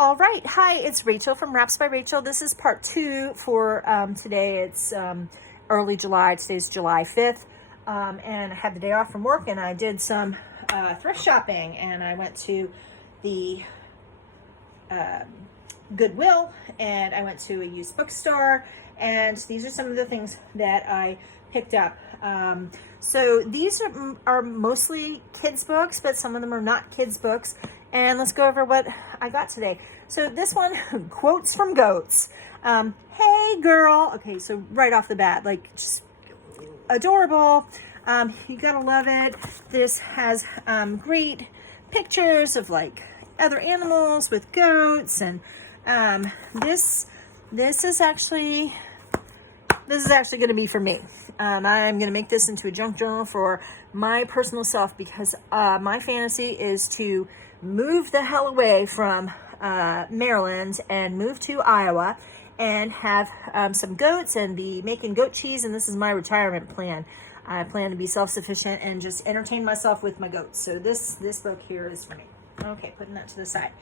All right, hi, it's Rachel from Wraps by Rachel. This is part 2 for today. It's early July. Today's July 5th, and I had the day off from work, and I did some thrift shopping, and I went to the Goodwill, and I went to a used bookstore, and these are some of the things that I picked up. So these are mostly kids books, but some of them are not kids books. And let's go over what I got today. So this one, quotes from goats. Hey girl. Okay, so right off the bat, like just adorable. You gotta love it. This has great pictures of like other animals with goats, and this is actually going to be for me. I'm going to make this into a junk journal for my personal self, because my fantasy is to move the hell away from Maryland and move to Iowa and have some goats and be making goat cheese. And this is my retirement plan. I plan to be self-sufficient and just entertain myself with my goats. So this book here is for me. Okay, putting that to the side.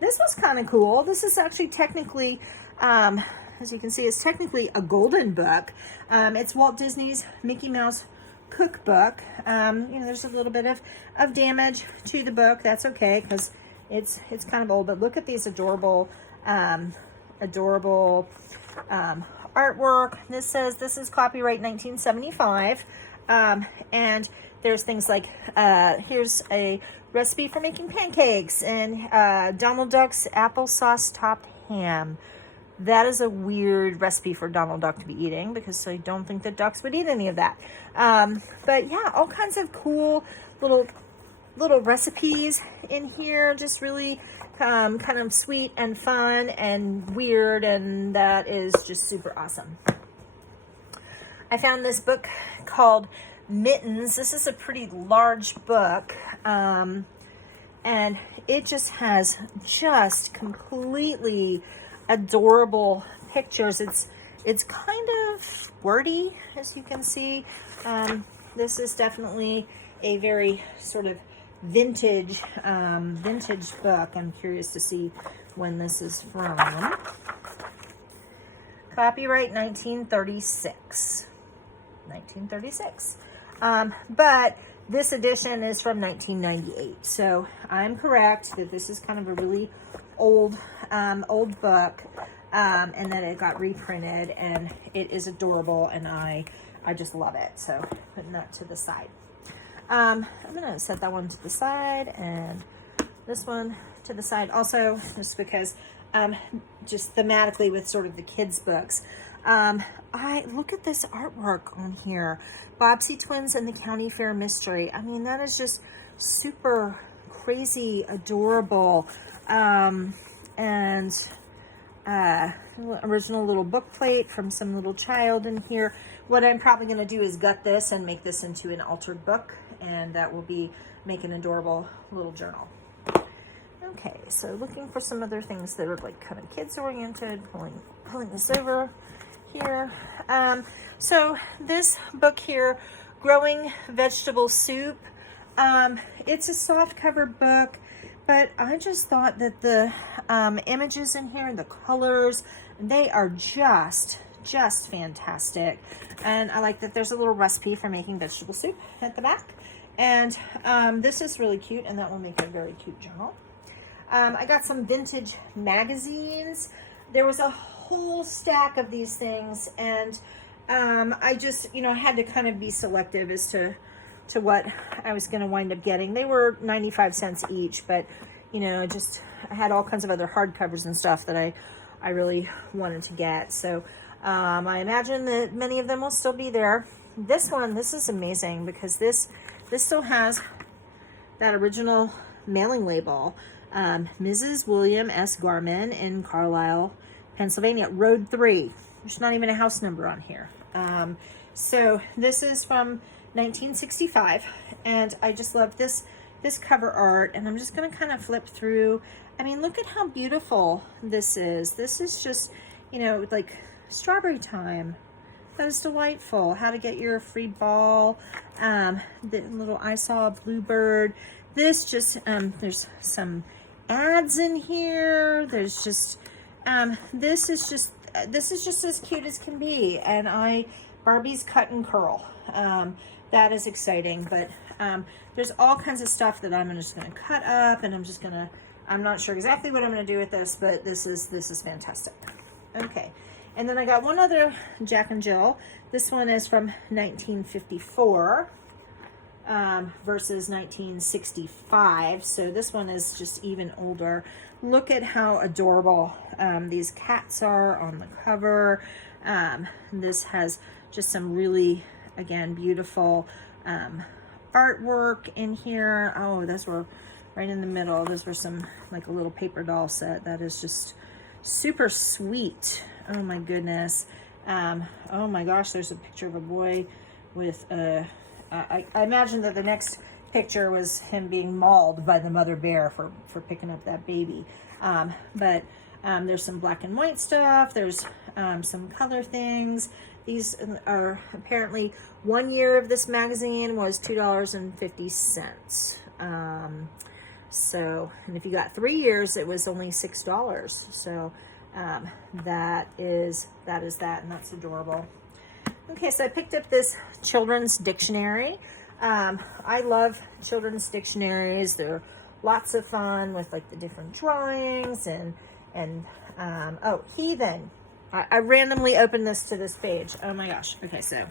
This was kind of cool. This is actually technically, as you can see, it's technically a golden book. It's Walt Disney's Mickey Mouse cookbook. There's a little bit of damage to the book. That's okay, because it's kind of old. But look at these adorable artwork. This says this is copyright 1975. And there's things like, here's a recipe for making pancakes, and Donald Duck's applesauce topped ham. That is a weird recipe for Donald Duck to be eating, because I don't think that ducks would eat any of that. But yeah, all kinds of cool little recipes in here, just really kind of sweet and fun and weird, and that is just super awesome. I found this book called Mittens. This is a pretty large book, and it just has just completely adorable pictures. It's kind of wordy, as you can see. This is definitely a very sort of vintage book. I'm curious to see when this is from. Copyright 1936. But this edition is from 1998. So I'm correct that this is kind of a really old book, and that it got reprinted, and it is adorable, and I just love it. So putting that to the side. I'm gonna set that one to the side, and this one to the side also, just because just thematically with sort of the kids books. I look at this artwork on here, Bobbsey Twins and the County Fair Mystery. I mean, that is just super crazy adorable. And original little book plate from some little child in here. What I'm probably going to do is gut this and make this into an altered book, and that will make an adorable little journal. Okay, so looking for some other things that are like kind of kids oriented, pulling this over here. So this book here, Growing Vegetable Soup, it's a soft cover book, but I just thought that the images in here and the colors, they are just fantastic. And I like that there's a little recipe for making vegetable soup at the back. And this is really cute, and that will make a very cute journal. I got some vintage magazines. There was a whole stack of these things, and I just, had to kind of be selective as to what I was going to wind up getting. They were 95 cents each, but I had all kinds of other hardcovers and stuff that I really wanted to get. So I imagine that many of them will still be there. This is amazing, because this still has that original mailing label. Mrs. William S. Garman in Carlisle, Pennsylvania, Road 3. There's not even a house number on here. So this is from 1965, and I just love this cover art, and I'm just going to kind of flip through. I mean, look at how beautiful this is. This is just, like strawberry time. That is delightful. How to get your free ball. The little I saw a bluebird. This just, there's some ads in here. There's just, this is just as cute as can be. And Barbie's cut and curl. That is exciting, but there's all kinds of stuff that I'm just going to cut up, and I'm not sure exactly what I'm going to do with this, but this is fantastic. Okay. And then I got one other Jack and Jill. This one is from 1954 versus 1965. So this one is just even older. Look at how adorable these cats are on the cover. This has just some really, again, beautiful artwork in here. Oh, those were right in the middle. Those were some, like a little paper doll set. That is just super sweet. Oh my goodness. Oh my gosh, there's a picture of a boy with I imagine that the next picture was him being mauled by the mother bear for picking up that baby. But there's some black and white stuff. There's some color things. These are apparently 1 year of this magazine was $2.50. So, and if you got 3 years, it was only $6. So that is that, and that's adorable. Okay, so I picked up this children's dictionary. I love children's dictionaries. They're lots of fun with like the different drawings and oh, heathen. I randomly opened this to this page. Oh my gosh. Okay, so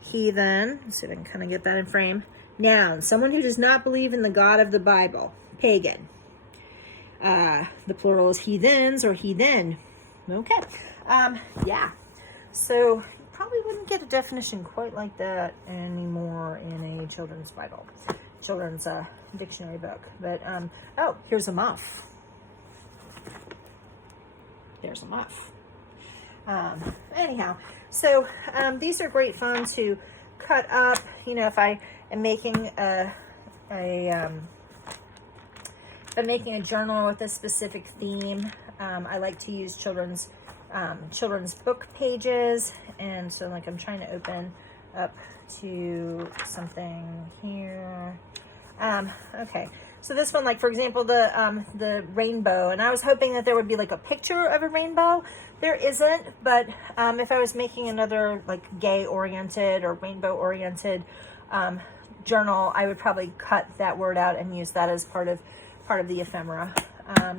heathen. Let's see if I can kind of get that in frame. Noun, someone who does not believe in the God of the Bible. Pagan. The plural is heathens or heathen. Okay. Yeah. So you probably wouldn't get a definition quite like that anymore in a children's Bible, children's dictionary book. But oh, here's a muff. There's a muff. Anyhow, so these are great fun to cut up. You know, if I am making a journal with a specific theme, I like to use children's book pages. And so like I'm trying to open up to something here. Okay, so this one, like for example, the rainbow, and I was hoping that there would be like a picture of a rainbow. There isn't, but if I was making another like gay oriented or rainbow oriented journal, I would probably cut that word out and use that as part of the ephemera.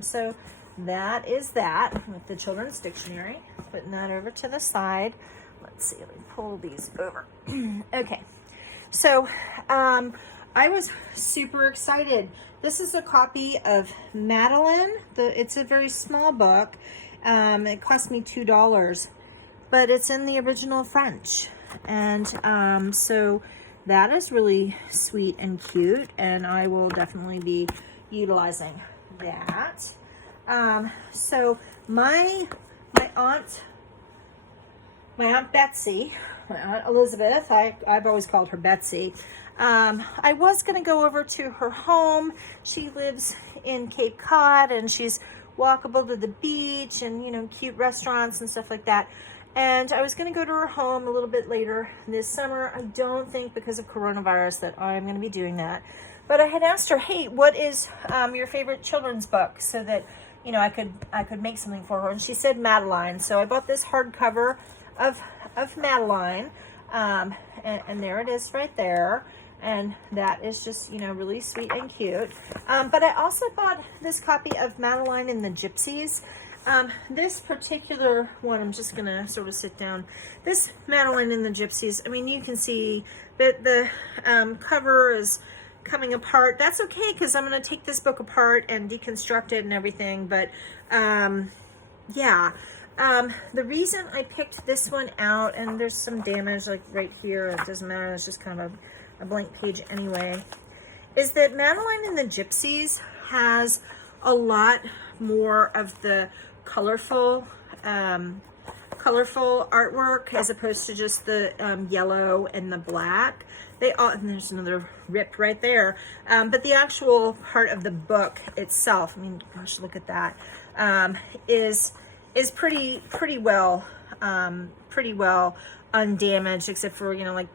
So that is that with the children's dictionary. Putting that over to the side. Let's see, let me pull these over. Okay, so I was super excited. This is a copy of Madeline. It's a very small book. It cost me $2, but it's in the original French. And so that is really sweet and cute, and I will definitely be utilizing that. So my aunt Betsy, my Aunt Elizabeth, I've always called her Betsy. I was going to go over to her home. She lives in Cape Cod, and she's walkable to the beach and, you know, cute restaurants and stuff like that. And I was going to go to her home a little bit later this summer. I don't think because of coronavirus that I'm going to be doing that. But I had asked her, hey, what is your favorite children's book, so that, you know, I could make something for her. And she said Madeline. So I bought this hardcover of Madeline, and there it is right there. And that is just, you know, really sweet and cute. But I also bought this copy of Madeline and the Gypsies. This particular one, I'm just going to sort of sit down. This Madeline and the Gypsies, I mean, you can see that the cover is coming apart. That's okay, because I'm going to take this book apart and deconstruct it and everything. But yeah, the reason I picked this one out, and there's some damage like right here, it doesn't matter, it's just kind of a blank page anyway, is that Madeline and the Gypsies has a lot more of the colorful artwork as opposed to just the yellow and the black. And there's another rip right there. But the actual part of the book itself, I mean, gosh, look at that, is pretty well undamaged, except for, you know, like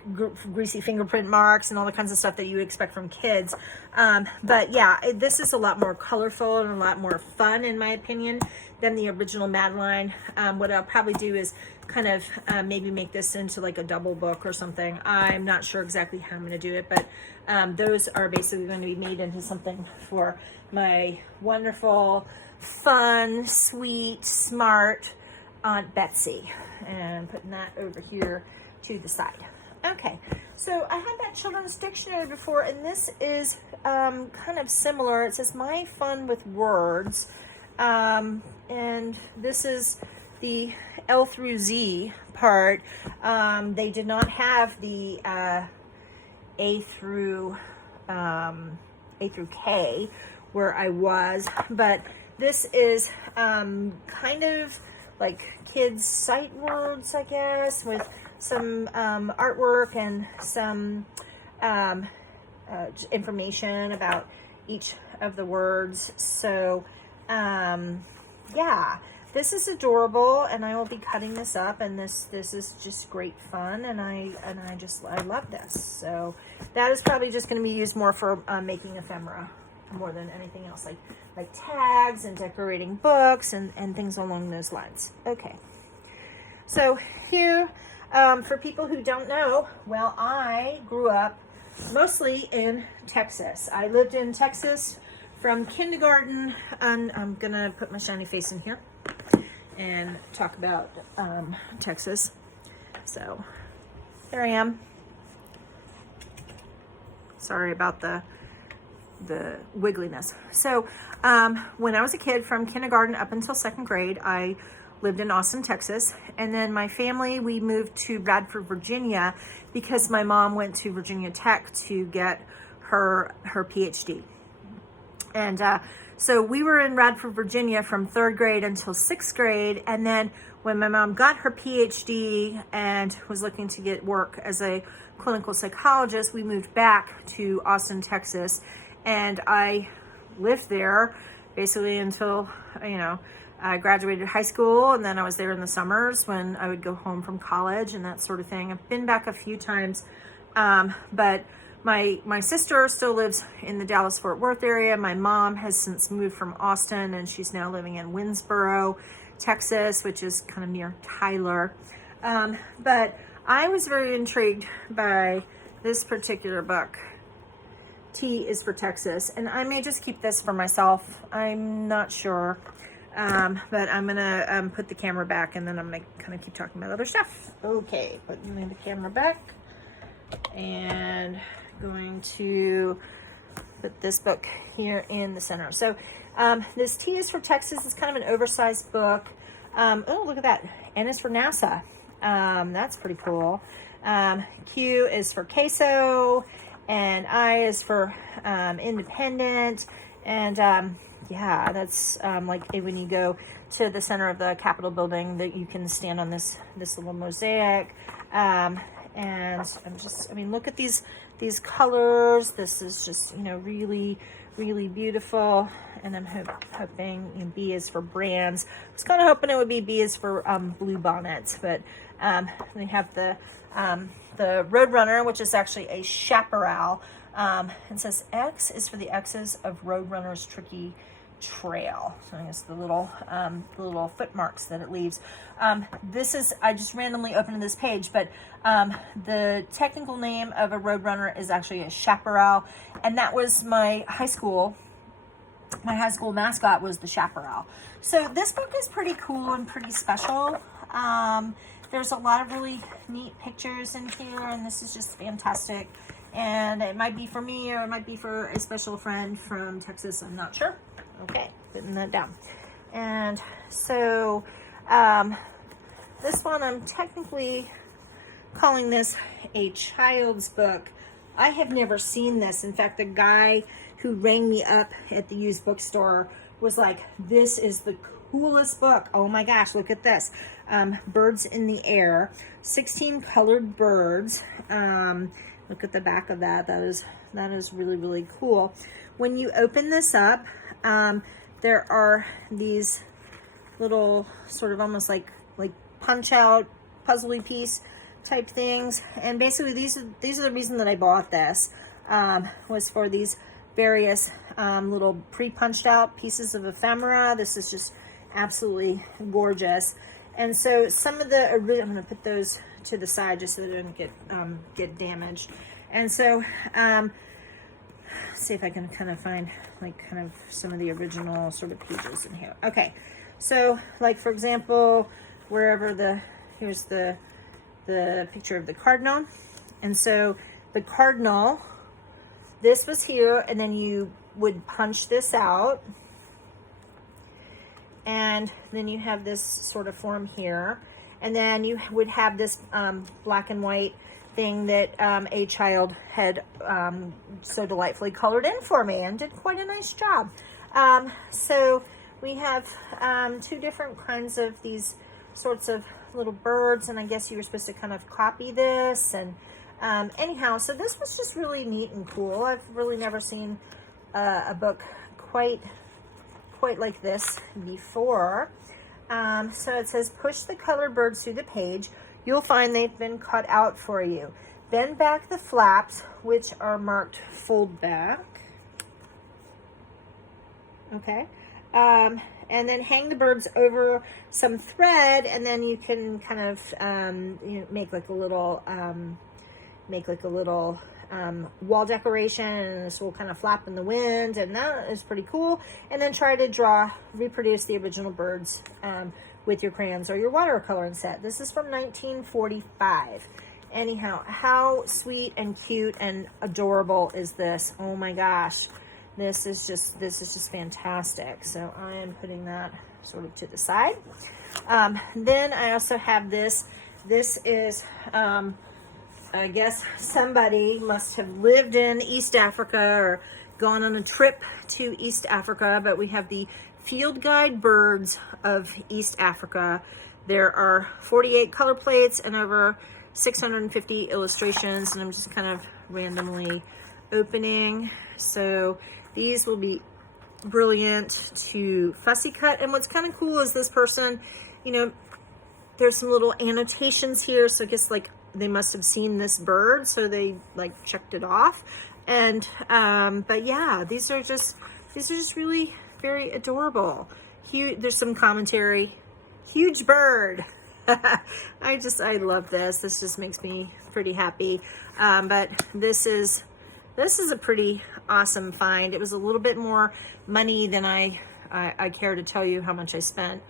greasy fingerprint marks and all the kinds of stuff that you expect from kids. But yeah, this is a lot more colorful and a lot more fun, in my opinion, than the original Madeline. What I'll probably do is kind of maybe make this into like a double book or something. I'm not sure exactly how I'm going to do it, but those are basically going to be made into something for my wonderful, fun, sweet, smart Aunt Betsy, and putting that over here to the side. Okay, so I had that children's dictionary before, and this is kind of similar. It says My Fun with Words, and this is the L through Z part. They did not have the A through K where I was, but this is kind of like kids' sight words, I guess, with some artwork and some information about each of the words. So yeah, this is adorable, and I will be cutting this up, and this is just great fun, and I love this. So that is probably just going to be used more for making ephemera more than anything else, like tags and decorating books and things along those lines. Okay, so here, for people who don't know, well, I grew up mostly in Texas. I lived in Texas from kindergarten, and I'm gonna put my shiny face in here and talk about Texas. So there I am. Sorry about the wiggliness. So when I was a kid, from kindergarten up until second grade, I lived in Austin, Texas. And then my family, we moved to Bradford, Virginia, because my mom went to Virginia Tech to get her PhD. And so we were in Bradford, Virginia from third grade until sixth grade. And then when my mom got her PhD and was looking to get work as a clinical psychologist, we moved back to Austin, Texas. And I lived there basically until, you know, I graduated high school, and then I was there in the summers when I would go home from college and that sort of thing. I've been back a few times, but my sister still lives in the Dallas-Fort Worth area. My mom has since moved from Austin, and she's now living in Winsboro, Texas, which is kind of near Tyler. But I was very intrigued by this particular book. T is for Texas, and I may just keep this for myself. I'm not sure. But I'm gonna put the camera back, and then I'm gonna kind of keep talking about other stuff. Okay, putting the camera back, and going to put this book here in the center. So this T is for Texas. It's kind of an oversized book. Oh, look at that. N is for NASA. That's pretty cool. Q is for queso, and I is for independent, and yeah, that's like when you go to the center of the Capitol building, that you can stand on this little mosaic. And I mean, look at these colors. This is just, you know, really, really beautiful. And I'm hoping, you know, B is for brands. I was kind of hoping it would be B is for blue bonnets, but they have the Roadrunner, which is actually a chaparral. It says X is for the X's of Roadrunner's Tricky Trail. So I guess the little foot marks that it leaves. This is, I just randomly opened this page, but the technical name of a Roadrunner is actually a chaparral, and that was my high school mascot was the chaparral. So this book is pretty cool and pretty special. There's a lot of really neat pictures in here, and this is just fantastic. And it might be for me, or it might be for a special friend from Texas. I'm not sure. Okay, putting that down. And so this one, I'm technically calling this a child's book. I have never seen this. In fact, the guy who rang me up at the used bookstore was like, this is the coolest book. Oh my gosh, look at this. Birds in the Air, 16 colored birds. Look at the back of that. That is really, really cool. When you open this up, there are these little sort of almost like punch out puzzly piece type things. And basically these are the reason that I bought this, was for these various little pre-punched out pieces of ephemera. This is just absolutely gorgeous. And so some of the, I'm going to put those to the side just so they don't get damaged. And so see if I can kind of find like kind of some of the original sort of pages in here. Okay, so like for example, wherever here's the picture of the cardinal, and so the cardinal, this was here, and then you would punch this out, and then you have this sort of form here, and then you would have this black and white thing that a child had so delightfully colored in for me and did quite a nice job. So we have two different kinds of these sorts of little birds, and I guess you were supposed to kind of copy this, and anyhow, so this was just really neat and cool. I've really never seen a book quite like this before. So it says, push the colored birds through the page. You'll find they've been cut out for you. Bend back the flaps, which are marked fold back. Okay. And then hang the birds over some thread, and then you can kind of make like a little wall decoration, and this will kind of flap in the wind, and that is pretty cool. And then try to reproduce the original birds with your crayons or your watercoloring set. This is from 1945. Anyhow, how sweet and cute and adorable is this? Oh my gosh. This is just fantastic. So I am putting that sort of to the side. Then I also have this. This is, I guess somebody must have lived in East Africa or gone on a trip to East Africa, but we have the Field Guide Birds of East Africa. There are 48 color plates and over 650 illustrations, and I'm just kind of randomly opening. So these will be brilliant to fussy cut. And what's kind of cool is this person, there's some little annotations here. So I guess like they must have seen this bird, so they like checked it off. And but yeah, these are just really very adorable. There's some commentary. Huge bird. I love this. This just makes me pretty happy. But this is a pretty awesome find. It was a little bit more money than I care to tell you how much I spent.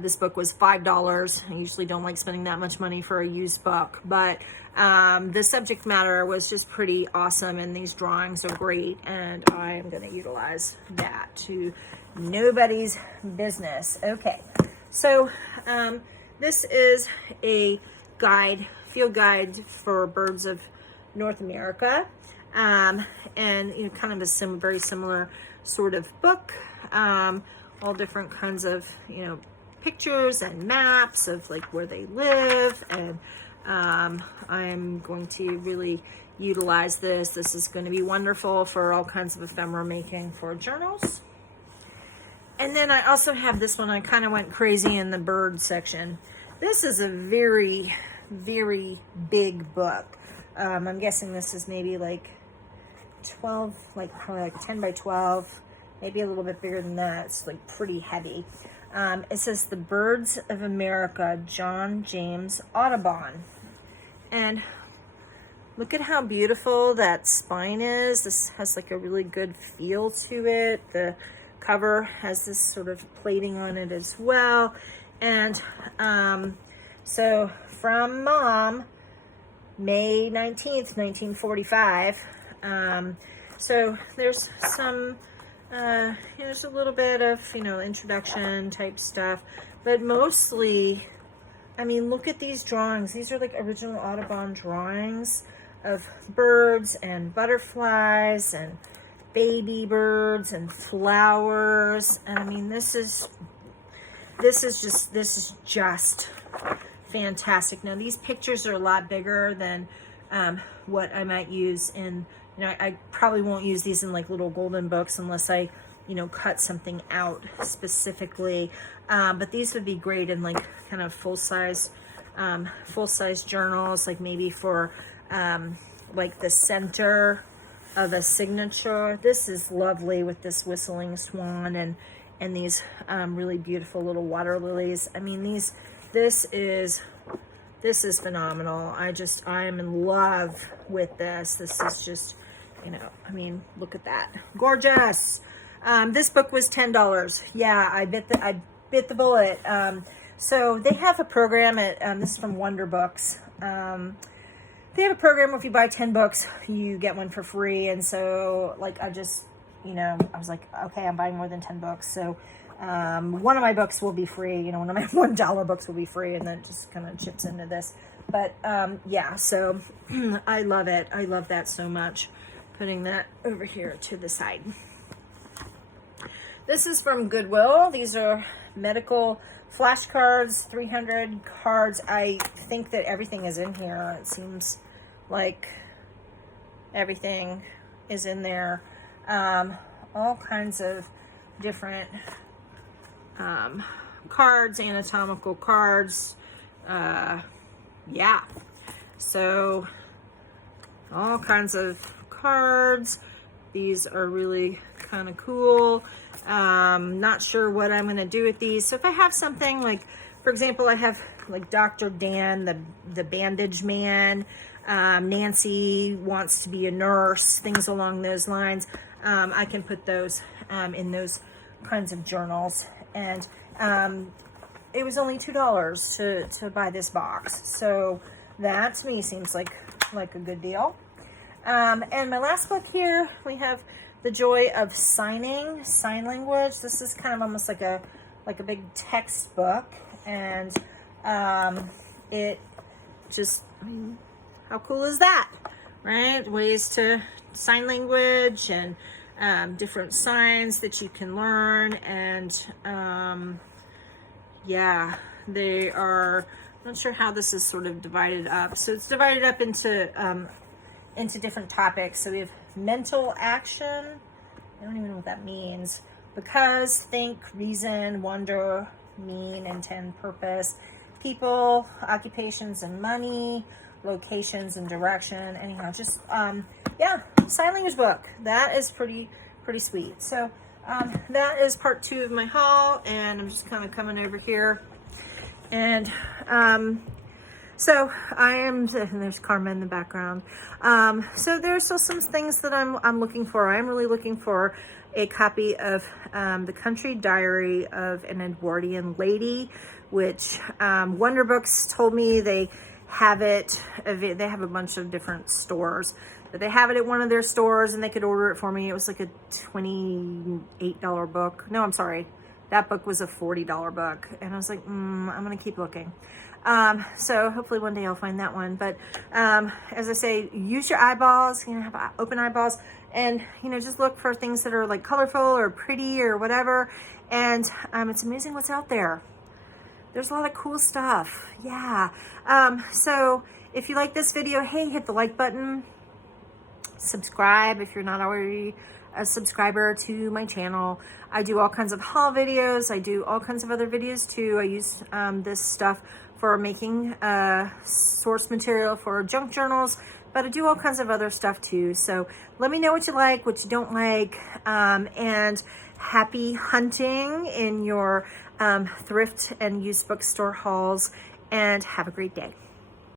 This book was $5. I usually don't like spending that much money for a used book, but the subject matter was just pretty awesome, and these drawings are great, and I am going to utilize that to nobody's business. Okay, so this is a field guide for birds of North America, and kind of a very similar sort of book. All different kinds of pictures and maps of like where they live, and I'm going to really utilize this. This is going to be wonderful for all kinds of ephemera making for journals. And then I also have this one. I kind of went crazy in the bird section. This is a very, very big book. I'm guessing this is maybe like 12, probably like 10 by 12, maybe a little bit bigger than that. It's like pretty heavy. It says The Birds of America, John James Audubon. And look at how beautiful that spine is. This has like a really good feel to it. The cover has this sort of plating on it as well. And so from Mom, May 19th, 1945. So there's some, there's a little bit of, introduction type stuff, but mostly, I mean, look at these drawings. These are like original Audubon drawings of birds and butterflies and baby birds and flowers. And I mean, this is just fantastic. Now these pictures are a lot bigger than what I might use in, I probably won't use these in like little golden books unless I, cut something out specifically. But these would be great in like kind of full-size full-size journals, like maybe for like the center of a signature. This is lovely with this whistling swan and these really beautiful little water lilies. I mean, this is phenomenal. I am in love with this. This is just, you know, I mean, look at that. Gorgeous. This book was $10. Yeah, I bit the bullet. So they have a program at, this is from Books. They have a program where if you buy 10 books, you get one for free. And so, like, I just, you know, I was like, okay, I'm buying more than 10 books. So one of my books will be free. You know, one of my $1 books will be free. And then it just kind of chips into this. But yeah, so I love it. I love that so much. Putting that over here to the side. This is from Goodwill. These are medical flashcards, 300 cards. I think that everything is in here. It seems like everything is in there. All kinds of different cards, anatomical cards. Yeah. So all kinds of cards. These are really kind of cool. Not sure what I'm going to do with these. So if I have something like, for example, I have like Dr. Dan, the bandage man, Nancy wants to be a nurse, things along those lines. I can put those in those kinds of journals. And it was only $2 to buy this box. So that to me seems like a good deal. And my last book here, we have The Joy of Signing, Sign Language. This is kind of almost like a big textbook, and it just, I mean, how cool is that, right? Ways to sign language and different signs that you can learn, and yeah, they are, I'm not sure how this is sort of divided up. So it's divided up into different topics. So we have mental action. I don't even know what that means. Because, think, reason, wonder, mean, intend, purpose, people, occupations and money, locations and direction. Anyhow, just yeah, sign language book. That is pretty sweet. So that is part 2 of my haul, and I'm just kind of coming over here, and so I am, and there's Karma in the background. So there's still some things that I'm looking for. I'm really looking for a copy of The Country Diary of an Edwardian Lady, which Books told me they have it. They have a bunch of different stores, but they have it at one of their stores, and they could order it for me. It was like a $28 book. No, I'm sorry. That book was a $40 book. And I was like, I'm going to keep looking. So hopefully one day I'll find that one. But as I say, use your eyeballs, you know, have open eyeballs, and, you know, just look for things that are like colorful or pretty or whatever. And it's amazing what's out there. There's a lot of cool stuff. Yeah. So if you like this video, hey, hit the like button. Subscribe if you're not already a subscriber to my channel. I do all kinds of haul videos. I do all kinds of other videos too. I use this stuff for making source material for junk journals, but I do all kinds of other stuff too. So let me know what you like, what you don't like, and happy hunting in your thrift and used bookstore hauls, and have a great day.